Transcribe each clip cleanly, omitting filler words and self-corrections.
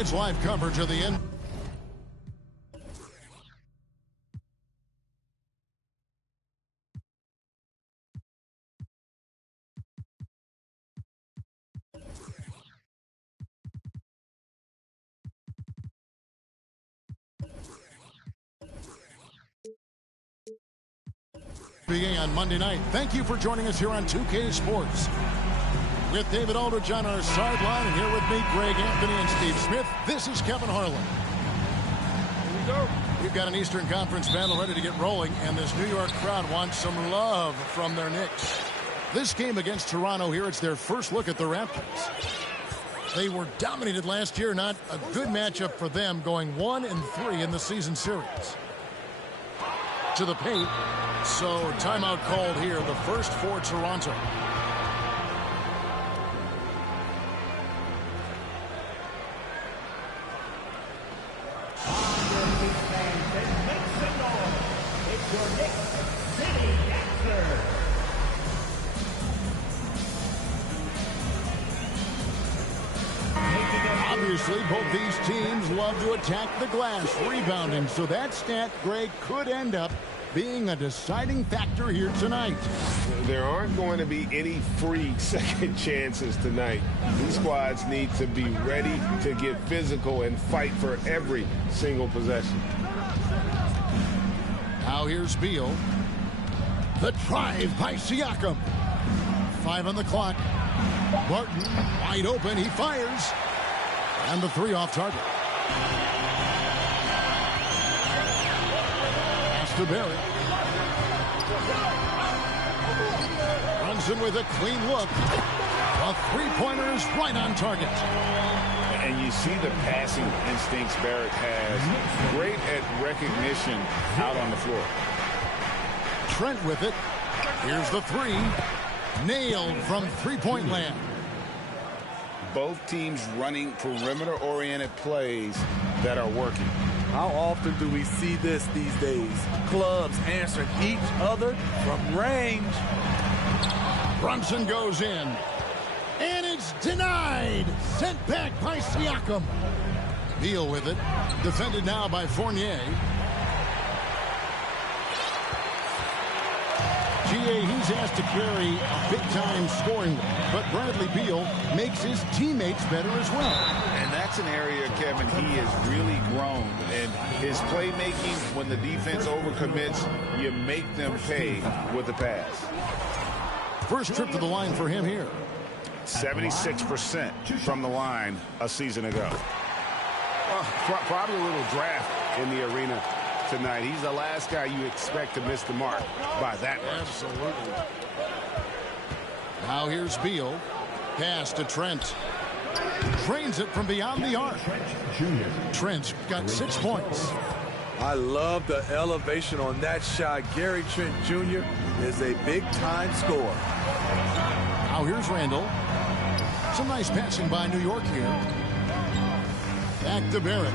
It's live coverage of the end. Beginning on Monday night. Thank you for joining us here on 2K Sports. With David Aldridge on our sideline, and here with me, Greg Anthony and Steve Smith. This is Kevin Harlan. Here we go. We've got an Eastern Conference battle ready to get rolling, and this New York crowd wants some love from their Knicks. This game against Toronto here, it's their first look at the Raptors. They were dominated last year, not a good matchup for them, going 1-3 in the season series. To the paint, so timeout called here, the first for Toronto. Obviously, both these teams love to attack the glass, rebounding, so that stat, Greg, could end up being a deciding factor here tonight. There aren't going to be any free second chances tonight. These squads need to be ready to get physical and fight for every single possession. Now here's Beal. The drive by Siakam. 5 on the clock. Barton wide open. He fires. And the 3 off target. Pass to Barrett. Brunson with a clean look. A three-pointer is right on target. And you see the passing instincts Barrett has. Great at recognition out on the floor. Trent with it. Here's the 3. Nailed from three-point land. Both teams running perimeter-oriented plays that are working. How often do we see this these days? Clubs answering each other from range. Brunson goes in. And it's denied. Sent back by Siakam. Beal with it. Defended now by Fournier. G.A. he's asked to carry a big-time scoring role, but Bradley Beal makes his teammates better as well. And that's an area, Kevin, he has really grown. And his playmaking, when the defense overcommits, you make them pay with the pass. First trip to the line for him here. 76% from the line a season ago. Probably a little draft in the arena tonight. He's the last guy you expect to miss the mark by that much. Absolutely. Now here's Beal. Pass to Trent. Drains it from beyond the arc. Trent's got 6 points. I love the elevation on that shot. Gary Trent Jr. is a big-time scorer. Now here's Randall. Some nice passing by New York here. Back to Barrett.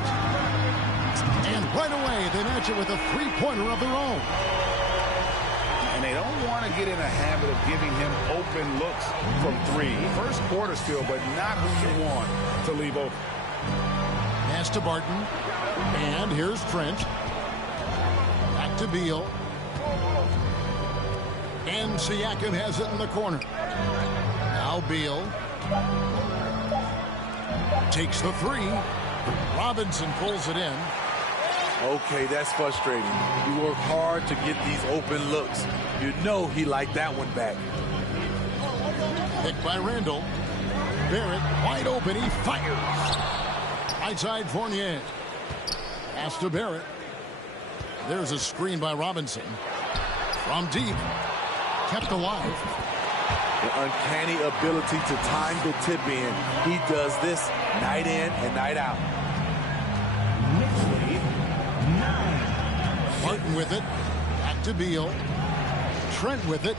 And right away, they match it with a three-pointer of their own. And they don't want to get in a habit of giving him open looks from three. First quarter still, but not who you want to leave open. Pass to Barton. And here's Trent. Back to Beal. And Siakam has it in the corner. Now Beal. Takes the three. Robinson pulls it in. Okay, that's frustrating. You work hard to get these open looks. You know he liked that one back. Picked by Randall. Barrett wide open. He fires. Right side Fournier. Pass to Barrett. There's a screen by Robinson. From deep. Kept alive. The uncanny ability to time the tip in. He does this night in and night out. Martin with it. Back to Beal. Trent with it.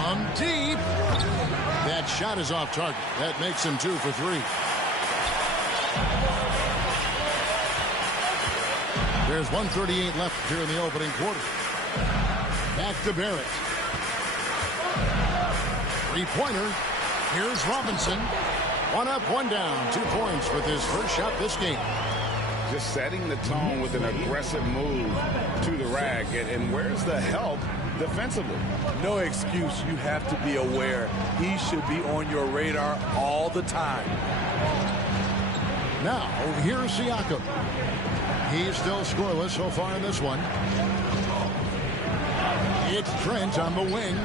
From deep. That shot is off target. That makes him 2 for 3. There's 1:38 left here in the opening quarter. Back to Barrett. Three-pointer. Here's Robinson. 1 up, 1 down. 2 points with his first shot this game. Just setting the tone with an aggressive move to the rack. And where's the help defensively? No excuse. You have to be aware. He should be on your radar all the time. Now, here's Siakam. He's still scoreless so far in this one. It's Trent on the wing.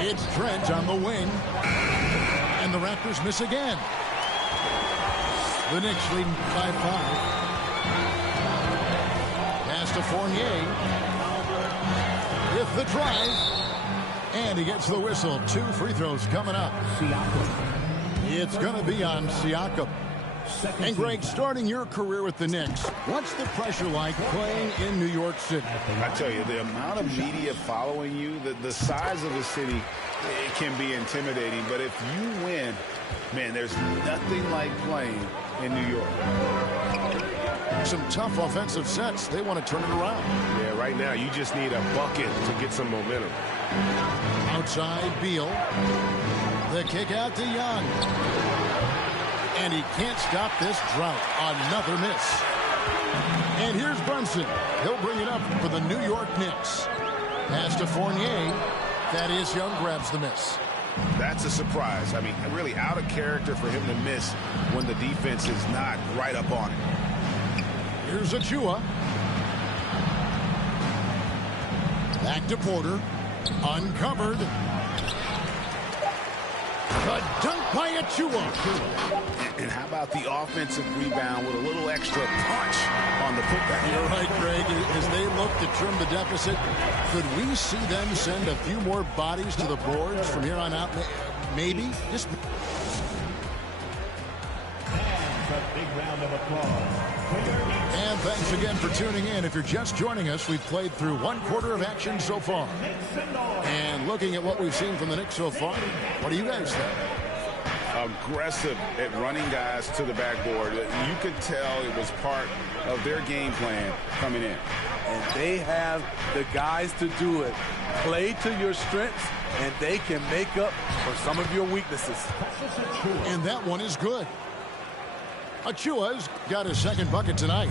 It's Trent on the wing. And the Raptors miss again. The Knicks lead by 5. Pass to Fournier. With the drive. And he gets the whistle. 2 free throws coming up. It's going to be on Siakam. And Greg, starting your career with the Knicks, what's the pressure like playing in New York City? I tell you, the amount of media following you, the size of the city, it can be intimidating. But if you win, man, there's nothing like playing in New York. Some tough offensive sets. They want to turn it around. Yeah, right now you just need a bucket to get some momentum. Outside Beal. The kick out to Young. And he can't stop this drought. Another miss. And here's Brunson. He'll bring it up for the New York Knicks. Pass to Fournier. Thaddeus Young grabs the miss. That's a surprise. I mean, really out of character for him to miss when the defense is not right up on it. Here's Achua. Back to Porter. Uncovered. A dunk by Achua. And how about the offensive rebound with a little extra punch on the putback? You're right, Greg. As they look to trim the deficit, could we see them send a few more bodies to the boards from here on out? Maybe. Just. And a big round of applause. And thanks again for tuning in. If you're just joining us, we've played through 1 quarter of action so far. And looking at what we've seen from the Knicks so far, what do you guys think? Aggressive at running guys to the backboard. You could tell it was part of their game plan coming in. And they have the guys to do it. Play to your strengths, and they can make up for some of your weaknesses. And that one is good. Achua's got his second bucket tonight.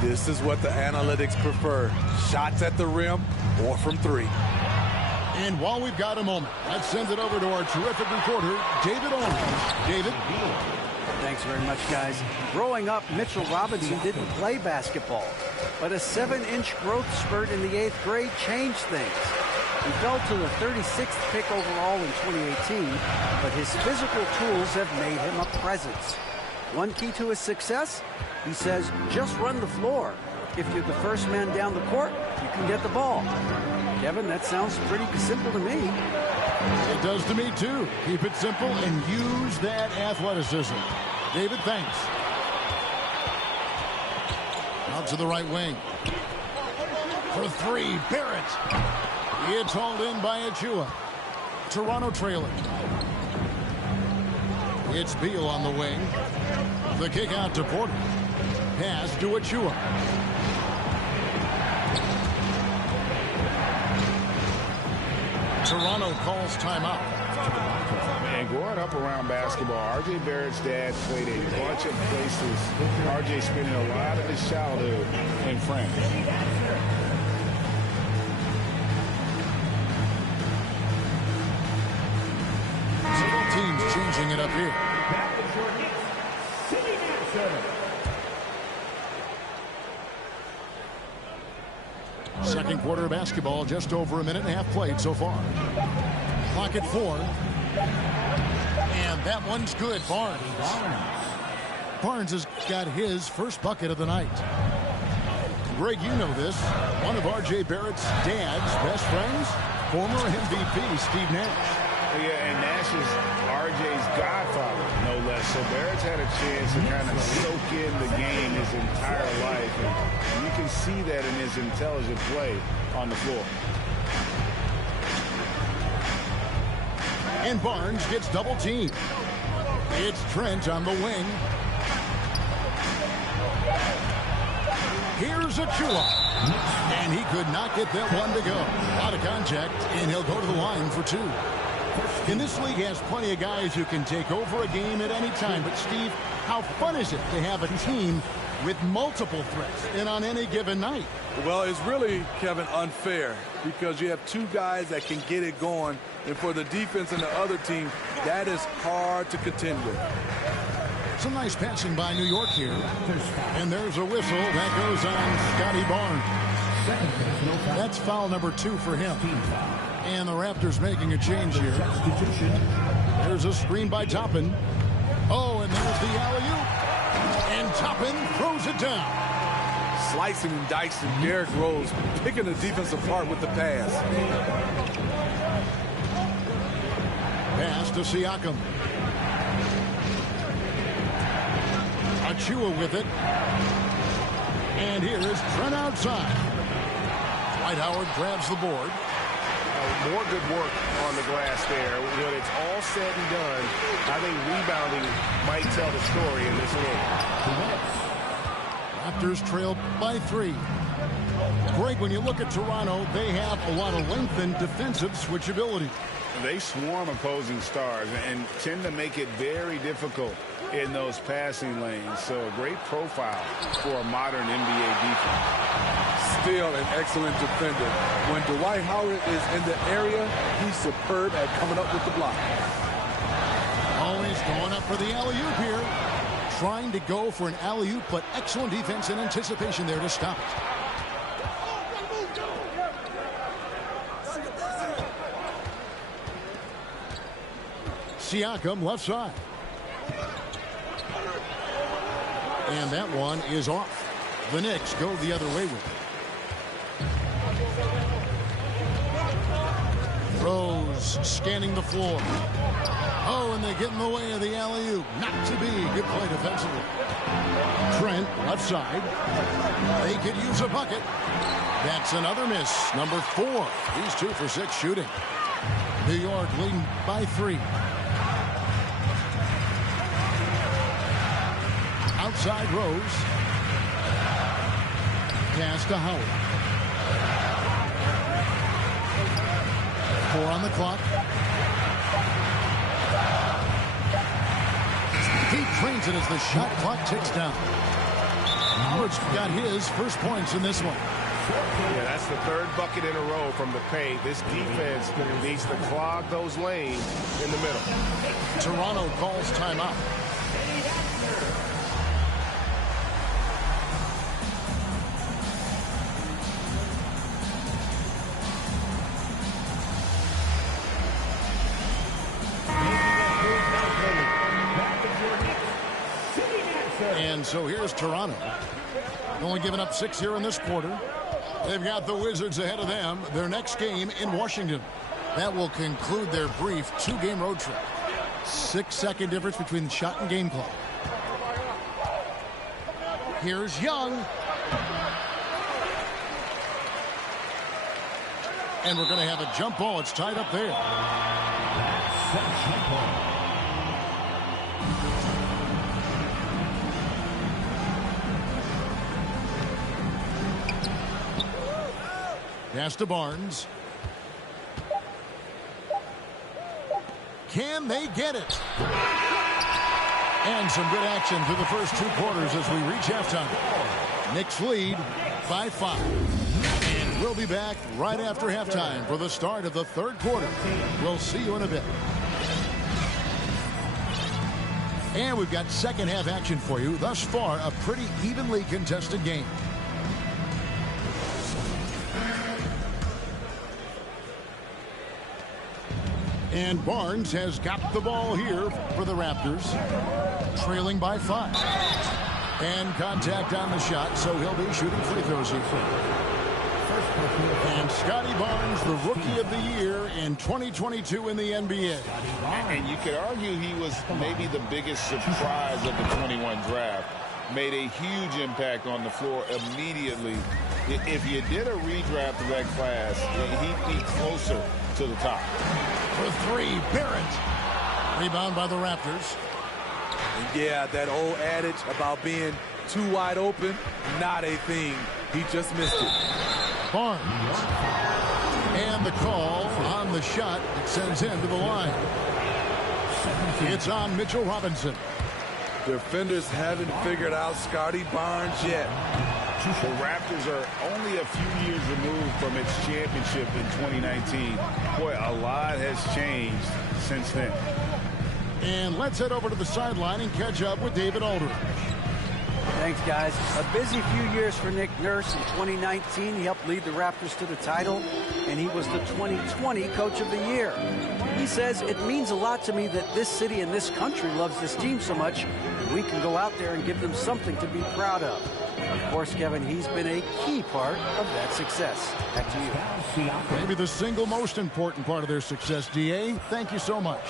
This is what the analytics prefer. Shots at the rim or from 3. And while we've got a moment, let's send it over to our terrific reporter, David Aldridge. David? Thanks very much, guys. Growing up, Mitchell Robinson didn't play basketball, but a 7-inch growth spurt in the 8th grade changed things. He fell to the 36th pick overall in 2018, but his physical tools have made him a presence. One key to his success, he says, just run the floor. If you're the first man down the court, you can get the ball. Kevin, that sounds pretty simple to me. It does to me, too. Keep it simple and use that athleticism. David, thanks. Out to the right wing. For three, Barrett. It's hauled in by Achua. Toronto trailing. It's Beal on the wing. The kick out to Porter. Pass to Achua. Toronto calls timeout. And growing up around basketball, R.J. Barrett's dad played a bunch of places. R.J. spending a lot of his childhood in France. Several teams changing it up here. Second quarter of basketball, just over a minute and a half played so far. Clock at 4. And that one's good. Barnes has got his first bucket of the night. Greg, you know this. One of R.J. Barrett's dad's best friends, former MVP Steve Nash. Yeah, and Nash is R.J.'s godfather, no less. So Barrett's had a chance to kind of soak in the game his entire life. And you can see that in his intelligent play on the floor. And Barnes gets double teamed. It's Trent on the wing. Here's Achua. And he could not get that one to go. Out of contact, and he'll go to the line for 2. And this league has plenty of guys who can take over a game at any time. But, Steve, how fun is it to have a team with multiple threats and on any given night? Well, it's really, Kevin, unfair because you have two guys that can get it going. And for the defense and the other team, that is hard to contend with. Some nice passing by New York here. And there's a whistle that goes on Scotty Barnes. That's foul number 2 for him. And the Raptors making a change here. There's a screen by Toppin. Oh, and there's the alley-oop. And Toppin throws it down. Slicing and dicing, Derrick Rose picking the defense apart with the pass. Pass to Siakam. Achua with it. And here's Trent outside. Dwight Howard grabs the board. More good work on the glass there. When it's all said and done, I think rebounding might tell the story in this game. Raptors trail by 3. Greg, when you look at Toronto, they have a lot of length and defensive switchability. They swarm opposing stars and tend to make it very difficult in those passing lanes. So a great profile for a modern NBA defense. Still an excellent defender. When Dwight Howard is in the area, he's superb at coming up with the block. Always going up for the alley-oop here. Trying to go for an alley-oop, but excellent defense and anticipation there to stop it. Siakam left side. And that one is off. The Knicks go the other way with it. Rose scanning the floor. Oh, and they get in the way of the alley-oop. Not to be. Good play defensively. Trent, left side. They could use a bucket. That's another miss. Number 4. He's 2 for 6 shooting. New York leading by 3. Outside Rose. Pass to Howard. 4 on the clock. He trains it as the shot clock ticks down. Howard's got his first points in this one. Yeah, that's the 3rd bucket in a row from the paint. This defense needs to clog those lanes in the middle. Toronto calls timeout. And so here's Toronto. Only giving up 6 here in this quarter. They've got the Wizards ahead of them. Their next game in Washington. That will conclude their brief 2-game road trip. 6-second difference between the shot and game clock. Here's Young. And we're going to have a jump ball. It's tied up there. Pass to Barnes. Can they get it? And some good action through the first 2 quarters as we reach halftime. Knicks lead by 5. And we'll be back right after halftime for the start of the 3rd quarter. We'll see you in a bit. And we've got second half action for you. Thus far, a pretty evenly contested game. And Barnes has got the ball here for the Raptors, trailing by 5. And contact on the shot, so he'll be shooting free throws here. And Scotty Barnes, the Rookie of the Year in 2022 in the NBA. And you could argue he was maybe the biggest surprise of the 21 draft. Made a huge impact on the floor immediately. If you did a redraft of that class, he'd be closer to the top. For 3, Barrett. Rebound by the Raptors. Yeah, that old adage about being too wide open, not a thing. He just missed it. Barnes. And the call on the shot that sends him to the line. It's on Mitchell Robinson. Defenders haven't figured out Scotty Barnes yet. The Raptors are only a few years removed from its championship in 2019. Boy, a lot has changed since then. And let's head over to the sideline and catch up with David Aldridge. Thanks, guys. A busy few years for Nick Nurse. In 2019, he helped lead the Raptors to the title, and he was the 2020 Coach of the Year. He says, it means a lot to me that this city and this country loves this team so much, and we can go out there and give them something to be proud of. Of course, Kevin, he's been a key part of that success. Back to you. Maybe the single most important part of their success, D.A. Thank you so much.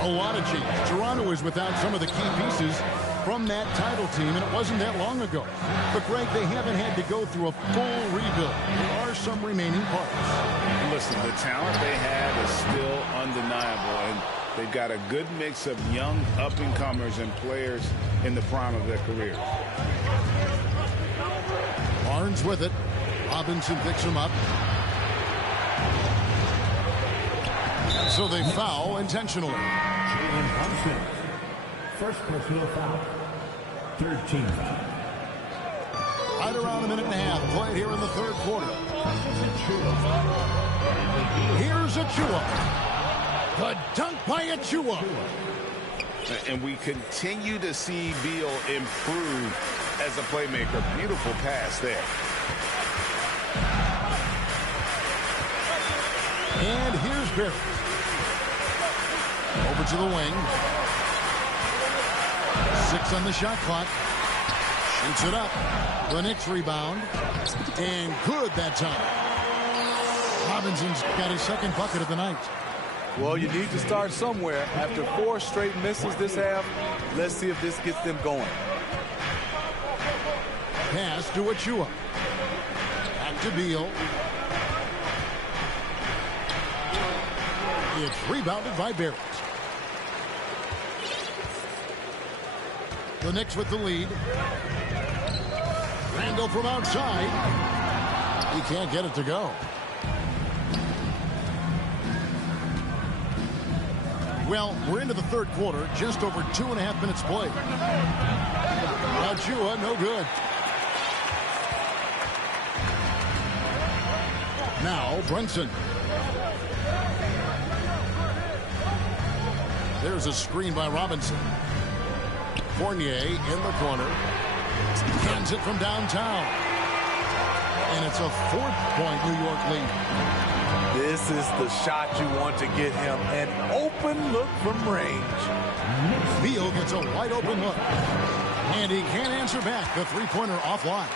A lot of change. Toronto is without some of the key pieces from that title team, and it wasn't that long ago. But, Greg, they haven't had to go through a full rebuild. There are some remaining parts. Listen, the talent they have is still undeniable, and they've got a good mix of young up-and-comers and players in the prime of their career. Barnes with it. Robinson picks him up. So they foul intentionally. Jalen Brunson. First personal foul. 13. Right around a minute and a half played here in the 3rd quarter. Here's Achua. The dunk by Achua. And we continue to see Beal improve as a playmaker. Beautiful pass there. And here's Barrett. Over to the wing. 6 on the shot clock. Shoots it up. The Knicks rebound. And good that time. Robinson's got his 2nd bucket of the night. Well, you need to start somewhere. After 4 straight misses this half, let's see if this gets them going. Pass to Achua. Back to Beal. It's rebounded by Barrett. The Knicks with the lead. Randall from outside. He can't get it to go. Well, we're into the 3rd quarter. Just over 2.5 minutes played. Achua, no good. Now, Brunson. There's a screen by Robinson. Fournier in the corner. Hands it from downtown. And it's a 4-point New York lead. This is the shot you want to get him. An open look from range. Beal gets a wide open look. answer back. The three-pointer offline.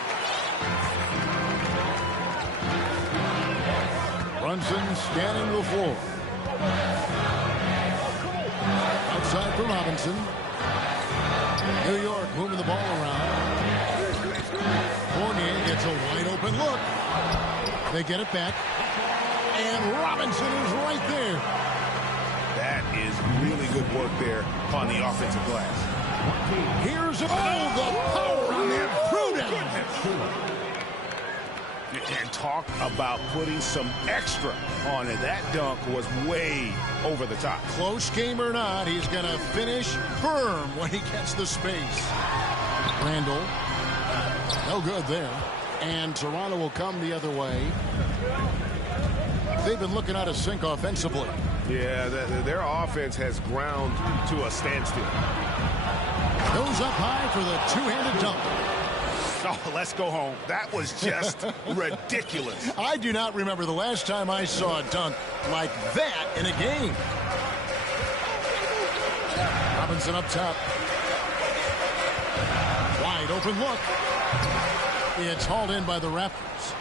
Brunson scanning the floor. Outside for Robinson. New York moving the ball around. Fournier gets a wide open look. They get it back. And Robinson is right there. That is really good work there on the offensive glass. Here's the power on that throwdown. And talk about putting some extra on it. That dunk was way over the top. Close game or not, he's going to finish firm when he gets the space. Randall, no good there. And Toronto will come the other way. They've been looking out of sync offensively. Yeah, their offense has ground to a standstill. Goes up high for the two-handed dunk. Oh, let's go home. That was just ridiculous. I do not remember the last time I saw a dunk like that in a game. Robinson up top. Wide open look. It's hauled in by the Raptors.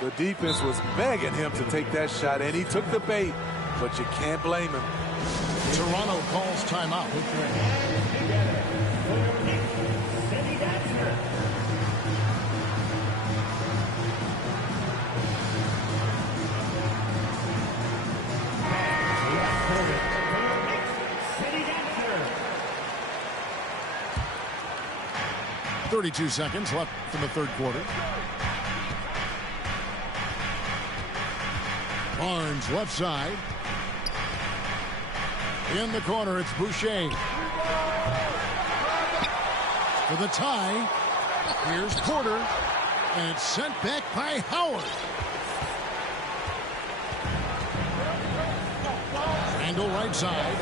The defense was begging him to take that shot, and he took the bait, but you can't blame him. Toronto calls timeout. 32 seconds left in the third quarter. Barnes left side. In the corner, it's Boucher. For the tie, here's Porter. And it's sent back by Howard. Randall right side.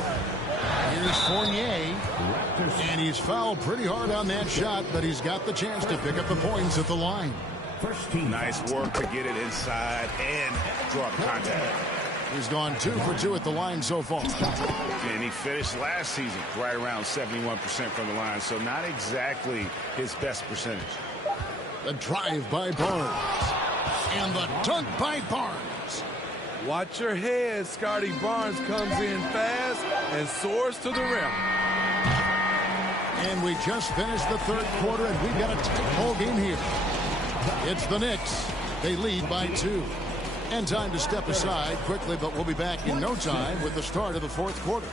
Here's Fournier. And he's fouled pretty hard on that shot, but he's got the chance to pick up the points at the line. First team. Nice work to get it inside and draw the contact. He's gone 2 for 2 at the line so far. And he finished last season right around 71% from the line, so not exactly his best percentage. The drive by Barnes. And the dunk by Barnes. Watch your head. Scotty Barnes comes in fast and soars to the rim. And we just finished the third quarter, and we've got a tight ball game here. It's the Knicks. They lead by 2. And time to step aside quickly, but we'll be back in no time with the start of the fourth quarter.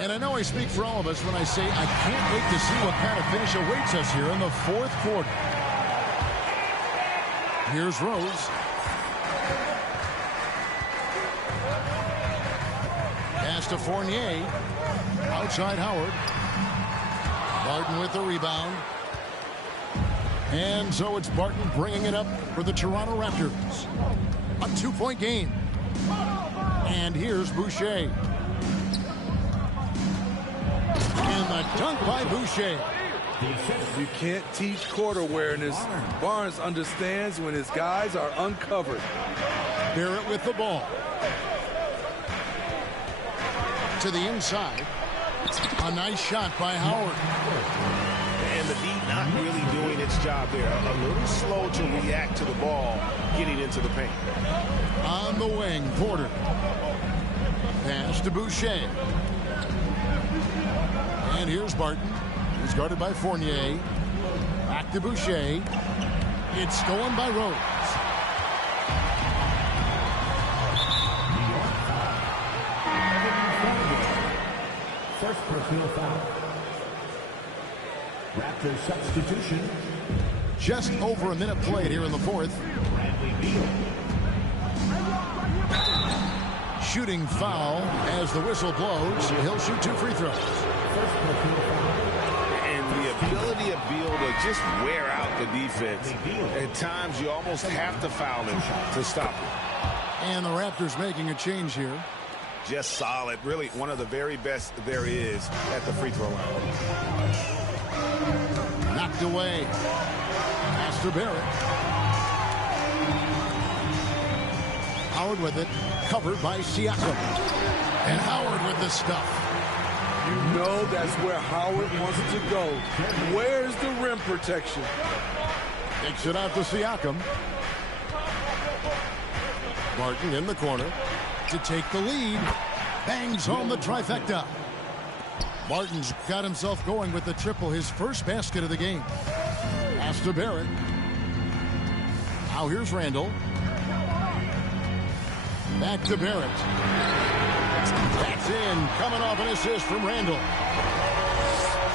And I know I speak for all of us when I say I can't wait to see what kind of finish awaits us here in the fourth quarter. Here's Rose. Pass to Fournier. Outside Howard. Barton with the rebound. And so it's Barton bringing it up for the Toronto Raptors. A 2-point game. And here's Boucher. And the dunk by Boucher. You can't teach court awareness. Barnes understands when his guys are uncovered. Barrett with the ball. To the inside. A nice shot by Howard. And the D not really doing its job there. A little slow to react to the ball getting into the paint. On the wing, Porter. Pass to Boucher. And here's Barton. He's guarded by Fournier. Back to Boucher. It's stolen by Rose. First personal foul. Raptors substitution. Just over a minute played here in the fourth. Bradley Beal. Shooting foul as the whistle blows. He'll shoot 2 free throws. First personal foul. And the ability of Beal to just wear out the defense. At times, you almost have to foul him to stop him. And the Raptors making a change here. Just solid. Really one of the very best there is at the free throw line. Knocked away. Pass to Barrett. Howard with it. Covered by Siakam. And Howard with the stuff. You know that's where Howard wants to go. Where's the rim protection? Takes it out to Siakam. Martin in the corner to take the lead. Bangs home the trifecta. Martin's got himself going with the triple, his first basket of the game. Pass to Barrett. Now here's Randall. Back to Barrett. That's in, coming off an assist from Randall.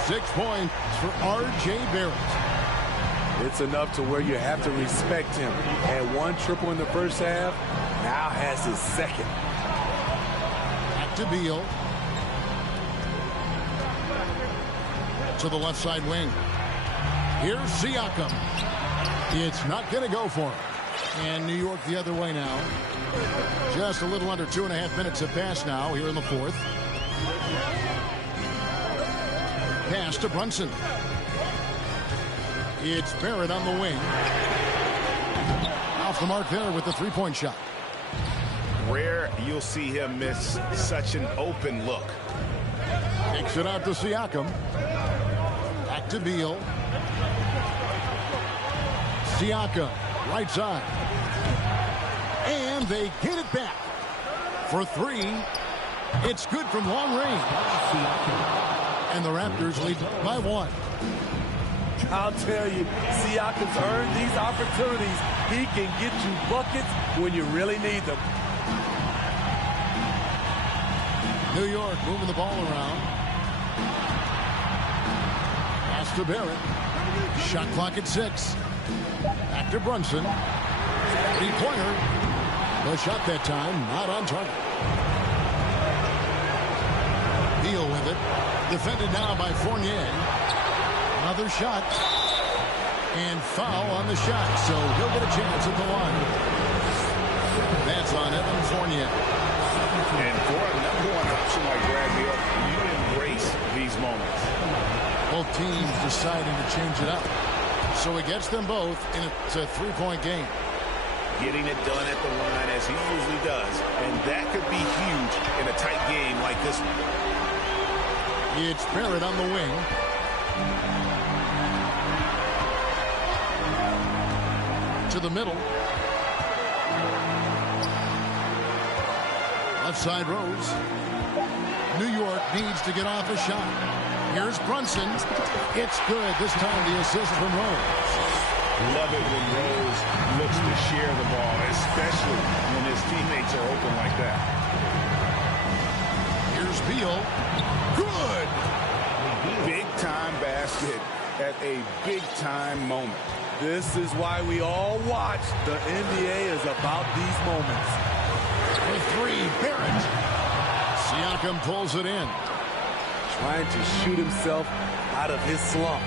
6 points for R.J. Barrett. It's enough to where you have to respect him. Had one triple in the first half, now has his second. Back to Beal. To the left side wing. Here's Siakam. It's not going to go for him. And New York the other way now. Just a little under 2.5 minutes have passed now here in the fourth. Pass to Brunson. It's Barrett on the wing. Off the mark there with the three-point shot. Rare you'll see him miss such an open look. Takes it out to Siakam. Back to Beal. Siakam, right side. And they get it back for three. It's good from long range. And the Raptors lead by 1. I'll tell you, Siakam's earned these opportunities. He can get you buckets when you really need them. New York moving the ball around. Pass to Barrett. Shot clock at 6. Back to Brunson. 3-pointer. The shot that time, not on target. Beal with it. Defended now by Fournier. Another shot. And foul on the shot, so he'll get a chance at the line. That's on Evan Fournier. And for a number one option like Brad Beal, you embrace these moments. Both teams deciding to change it up. So he gets them both, and it's a 3-point game. Getting it done at the line as he usually does. And that could be huge in a tight game like this one. It's Barrett on the wing. To the middle. Left side Rose. New York needs to get off a shot. Here's Brunson. It's good. This time the assist from Rose. Love it when Rose looks to share the ball, especially when his teammates are open like that. Here's Beal. Good. Big-time basket at a big-time moment. This is why we all watch. The NBA is about these moments. For 3, Barrett. Siakam pulls it in. Trying to shoot himself out of his slump.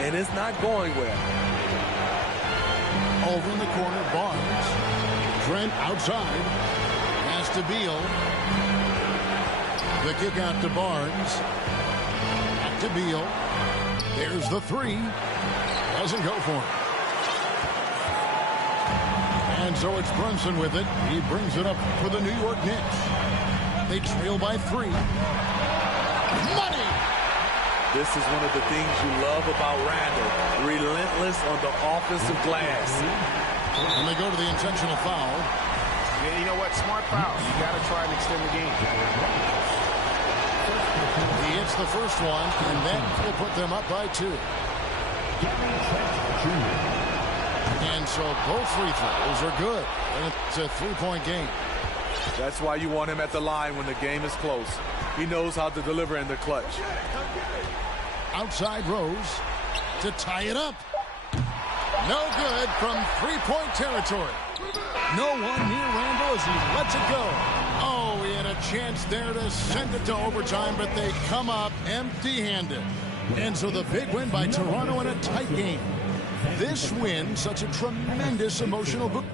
And it's not going well. Over in the corner, Barnes. Trent outside. Pass to Beal. The kick out to Barnes. Back to Beal. There's the 3. Doesn't go for him. And so it's Brunson with it. He brings it up for the New York Knicks. They trail by 3. Money! This is one of the things you love about Randall. Relentless on the offensive glass. And they go to the intentional foul. Yeah, you know what? Smart foul. You got to try and extend the game. He hits the first one, and that will put them up by 2. And so both free throws are good. And it's a 3-point game. That's why you want him at the line when the game is close. He knows how to deliver in the clutch. Outside Rose to tie it up. No good from 3-point territory. No one near Randall as he lets it go. Oh, he had a chance there to send it to overtime, but they come up empty-handed. And so the big win by Toronto in a tight game. This win, such a tremendous emotional boost.